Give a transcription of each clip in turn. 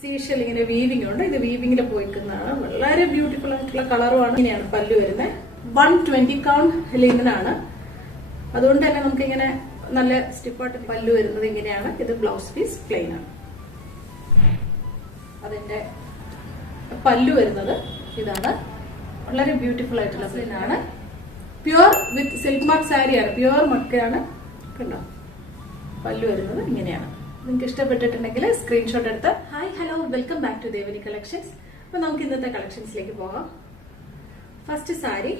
Seashell ഇങ്ങനെ weaving ഉണ്ട്. ഇത് വീവിംഗിൽ പോയിക്കുന്നതാണ്. വളരെ ബ്യൂട്ടിഫുൾ ആയിട്ടുള്ള കളറുമാണ്. ഇങ്ങനെയാണ് പല്ലു വരുന്നത്. 120 കൗണ്ട് ലിനനാണ്. അതുകൊണ്ട് തന്നെ നമുക്ക് ഇങ്ങനെ നല്ല സ്റ്റിപ്പായിട്ട് പല്ലു വരുന്നത് ഇങ്ങനെയാണ്. ഇത് ബ്ലൗസ് പീസ് പ്ലെയിൻ ആണ്. അതിന്റെ പല്ലു വരുന്നത് ഇതാണ്. വളരെ ബ്യൂട്ടിഫുൾ ആയിട്ടുള്ള പ്ലെയിനാണ്. പ്യുവർ വിത്ത് സിൽക്ക് മാർക്ക് സാരിയാണ്. പ്യുവർ മക്കയാണ്. കണ്ടോ, പല്ലു വരുന്നത് ഇങ്ങനെയാണ്. നിങ്ങൾക്ക് ഇഷ്ടപ്പെട്ടിട്ടുണ്ടെങ്കിൽ സ്ക്രീൻഷോട്ട് എടുത്ത് hi hello welcome back to Devani collections. അപ്പൊ നമുക്ക് ഇന്നത്തെ കളക്ഷൻസിലേക്ക് പോകാം. ഫസ്റ്റ് സാരി,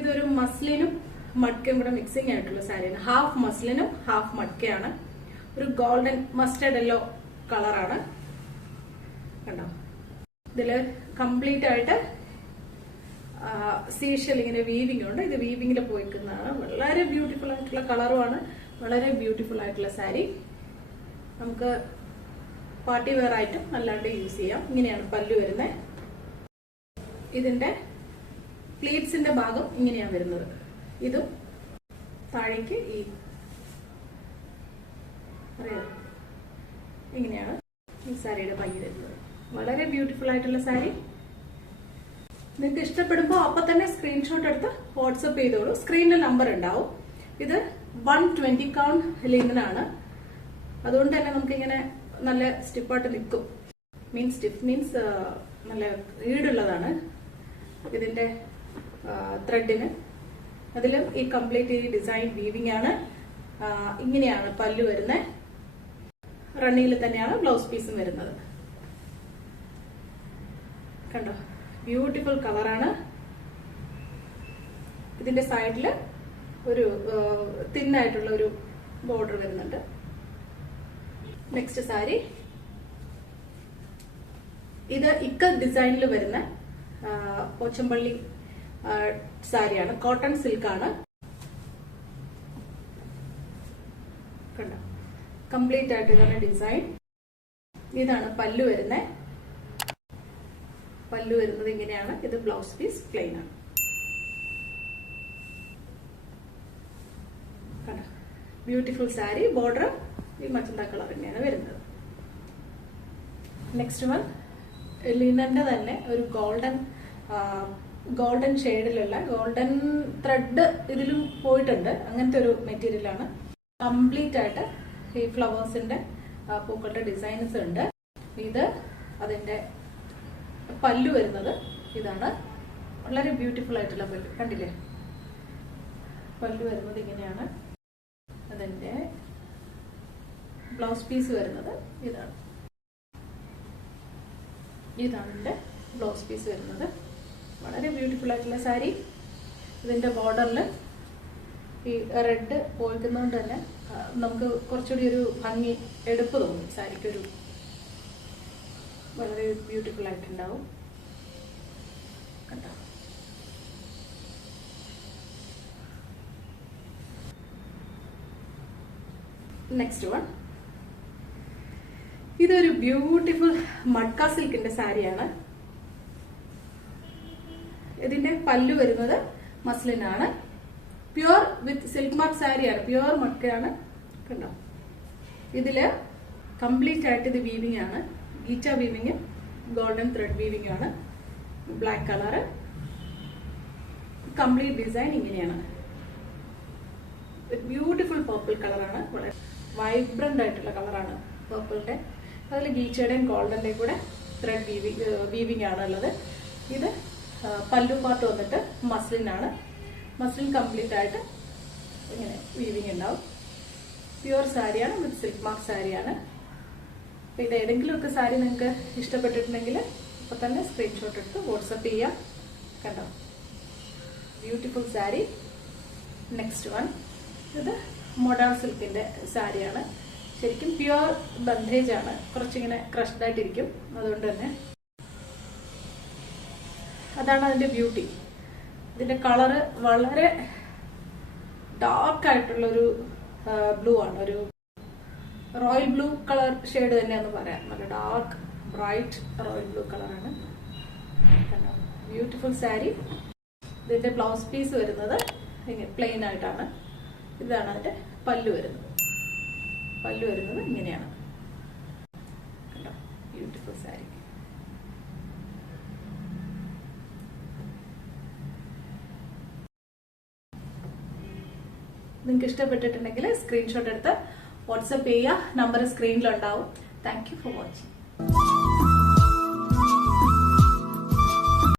ഇതൊരു മസ്ലിനും മഡ്ക്കയും കൂടെ മിക്സിംഗ് ആയിട്ടുള്ള സാരിയാണ്. ഹാഫ് മസ്ലിനും ഹാഫ് മഡ്ക്കയാണ്. ഒരു ഗോൾഡൻ മസ്റ്റർഡ് യെല്ലോ കളറാണ്. കണ്ടോ, ഇതില് കംപ്ലീറ്റ് ആയിട്ട് സീഷൽ ഇങ്ങനെ വീവിംഗ് ഉണ്ട്. ഇത് വീവിംഗിൽ പോയിക്കുന്നതാണ്. വളരെ ബ്യൂട്ടിഫുൾ ആയിട്ടുള്ള കളറുമാണ്. വളരെ ബ്യൂട്ടിഫുൾ ആയിട്ടുള്ള സാരി. നമുക്ക് പാർട്ടി വെയർ ആയിട്ടും അല്ലാണ്ട് യൂസ് ചെയ്യാം. ഇങ്ങനെയാണ് പല്ലു വരുന്നത്. ഇതിന്റെ പ്ലീറ്റ്സിന്റെ ഭാഗം ഇങ്ങനെയാണ് വരുന്നത്. ഇതും താഴേക്ക് ഇങ്ങനെയാണ് ഈ സാരിയുടെ ഭംഗി വരുന്നത്. വളരെ ബ്യൂട്ടിഫുൾ ആയിട്ടുള്ള സാരി. നിങ്ങൾക്ക് ഇഷ്ടപ്പെടുമ്പോൾ അപ്പൊ തന്നെ സ്ക്രീൻഷോട്ട് എടുത്ത് വാട്സപ്പ് ചെയ്തോളൂ. സ്ക്രീനിൽ നമ്പർ ഉണ്ടാവും. ഇത് 120 കൗണ്ട് ലിനനാണ്. അതുകൊണ്ട് തന്നെ നമുക്ക് ഇങ്ങനെ നല്ല സ്റ്റിപ്പായിട്ട് നിൽക്കും. സ്റ്റിഫ് മീൻസ് നല്ല ഈടുള്ളതാണ് ഇതിന്റെ ത്രെഡിന്. അതിലും ഈ കംപ്ലീറ്റ് ഈ ഡിസൈൻ വീവിംഗ് ആണ്. ഇങ്ങനെയാണ് പല്ലു വരുന്നത്. റണ്ണിങ്ങിൽ തന്നെയാണ് ബ്ലൗസ് പീസും വരുന്നത്. കണ്ടോ, ബ്യൂട്ടിഫുൾ കളറാണ്. ഇതിന്റെ സൈഡില് ഒരു തിന്നായിട്ടുള്ള ഒരു ബോർഡർ വരുന്നുണ്ട്. നെക്സ്റ്റ് സാരി, ഇത് ഇക്ക ഡിസൈനിൽ വരുന്ന പോച്ചമ്പള്ളി സാരിയാണ്. കോട്ടൺ സിൽക്കാണ്. കണ്ടോ, കംപ്ലീറ്റ് ആയിട്ട് ഇതാണ് ഡിസൈൻ. ഇതാണ് പല്ലു വരുന്നത്. പല്ലു വരുന്നത് ഇങ്ങനെയാണ്. ഇത് ബ്ലൗസ് പീസ് പ്ലെയിൻ ആണ്. കണ്ടോ, ബ്യൂട്ടിഫുൾ സാരി. ബോർഡർ ഈ മച്ചന്ത കളർ തന്നെയാണ് വരുന്നത്. നെക്സ്റ്റ് വൺ, ലിനന്റെ തന്നെ ഒരു ഗോൾഡൻ ഷെയ്ഡിലുള്ള ഗോൾഡൻ ത്രെഡ് ഇതിലും പോയിട്ടുണ്ട്. അങ്ങനത്തെ ഒരു മെറ്റീരിയലാണ്. കംപ്ലീറ്റ് ആയിട്ട് ഈ ഫ്ലവേഴ്സിന്റെ പൂക്കളുടെ ഡിസൈൻസ് ഉണ്ട്. ഇത് അതിന്റെ പല്ലു വരുന്നത് ഇതാണ്. വളരെ ബ്യൂട്ടിഫുൾ ആയിട്ടുള്ള പല്ലു. കണ്ടില്ലേ, പല്ലു വരുന്നത് ഇങ്ങനെയാണ്. അതിന്റെ ബ്ലൗസ് പീസ് വരുന്നത് ഇതാണ്. ഇതാണ് ഇതിന്റെ ബ്ലൗസ് പീസ് വരുന്നത്. വളരെ ബ്യൂട്ടിഫുൾ ആയിട്ടുള്ള സാരി. ഇതിന്റെ ബോർഡറിൽ ഈ റെഡ് പോയിക്കുന്നതുകൊണ്ട് തന്നെ നമുക്ക് കുറച്ചുകൂടി ഒരു ഭംഗി, എടുപ്പ് തോന്നും സാരിക്കൊരു. വളരെ ബ്യൂട്ടിഫുൾ ആയിട്ടുണ്ടാവും. കണ്ടോ, നെക്സ്റ്റ് വൺ, ഇതൊരു ബ്യൂട്ടിഫുൾ മഡ്ക സിൽക്കിന്റെ സാരിയാണ്. ഇതിന്റെ പല്ലു വരുന്നത് മസ്ലിനാണ്. പ്യുവർ വിത്ത് സിൽക്ക് മാർക്ക് സാരിയാണ്. പ്യുവർ മഡ്കയാണ്. കണ്ടോ, ഇതില് കംപ്ലീറ്റ് ആയിട്ട് ഇത് വീവിംഗ് ആണ്. ഗീറ്റ വീവിംഗ്, ഗോൾഡൻ ത്രെഡ് വീവിംഗ് ആണ്. Black colour. കംപ്ലീറ്റ് ഡിസൈൻ ഇങ്ങനെയാണ്. ബ്യൂട്ടിഫുൾ പർപ്പിൾ കളറാണ്. വളരെ വൈബ്രന്റ് ആയിട്ടുള്ള കളറാണ് പർപ്പിളിന്റെ. അതിൽ ഗീച്ചയുടെയും ഗോൾഡന്റെയും കൂടെ ത്രെഡ് വീവിംഗ് ആണ് ഉള്ളത്. ഇത് പല്ലു പാർട്ട് വന്നിട്ട് മസ്ലിൻ ആണ്. മസ്ലിൻ കംപ്ലീറ്റ് ആയിട്ട് ഇങ്ങനെ വീവിംഗ് ഉണ്ടാവും. പ്യുവർ സാരിയാണ്. വിത്ത് സിൽക്ക് മാർക്ക് സാരിയാണ്. അപ്പൊ ഇത് ഏതെങ്കിലുമൊക്കെ സാരി നിങ്ങൾക്ക് ഇഷ്ടപ്പെട്ടിട്ടുണ്ടെങ്കിൽ ഇപ്പൊ തന്നെ സ്ക്രീൻഷോട്ട് എടുത്ത് വാട്സപ്പ് ചെയ്യാം. കണ്ടോ, ബ്യൂട്ടിഫുൾ സാരി. നെക്സ്റ്റ് വൺ, ഇത് മോഡേൺ സിൽക്കിന്റെ സാരിയാണ്. ശരിക്കും പ്യുവർ ബന്ധേജ് ആണ്. കുറച്ചിങ്ങനെ ക്രഷ്ഡ് ആയിട്ടിരിക്കും. അതുകൊണ്ട് തന്നെ അതാണ് അതിന്റെ ബ്യൂട്ടി. ഇതിന്റെ കളറ് വളരെ ഡാർക്ക് ആയിട്ടുള്ളൊരു ബ്ലൂ ആണ്. ഒരു റോയൽ ബ്ലൂ കളർ ഷെയ്ഡ് തന്നെയാന്ന് പറയാം. നല്ല ഡാർക്ക് ബ്രൈറ്റ് റോയൽ ബ്ലൂ കളറാണ്. ബ്യൂട്ടിഫുൾ സാരി. ഇതിന്റെ ബ്ലൗസ് പീസ് വരുന്നത് പ്ലെയിൻ ആയിട്ടാണ്. ഇതാണ് അതിന്റെ പല്ലു വരുന്നത്. പല്ലു വരുന്നത് ഇങ്ങനെയാണ്. കണ്ടോ, സാരി. നിങ്ങൾക്ക് ഇഷ്ടപ്പെട്ടിട്ടുണ്ടെങ്കിൽ സ്ക്രീൻഷോട്ട് എടുത്ത് വാട്സപ്പ് ചെയ്യുക. നമ്പർ സ്ക്രീനിലുണ്ടാവും. Thank you for watching.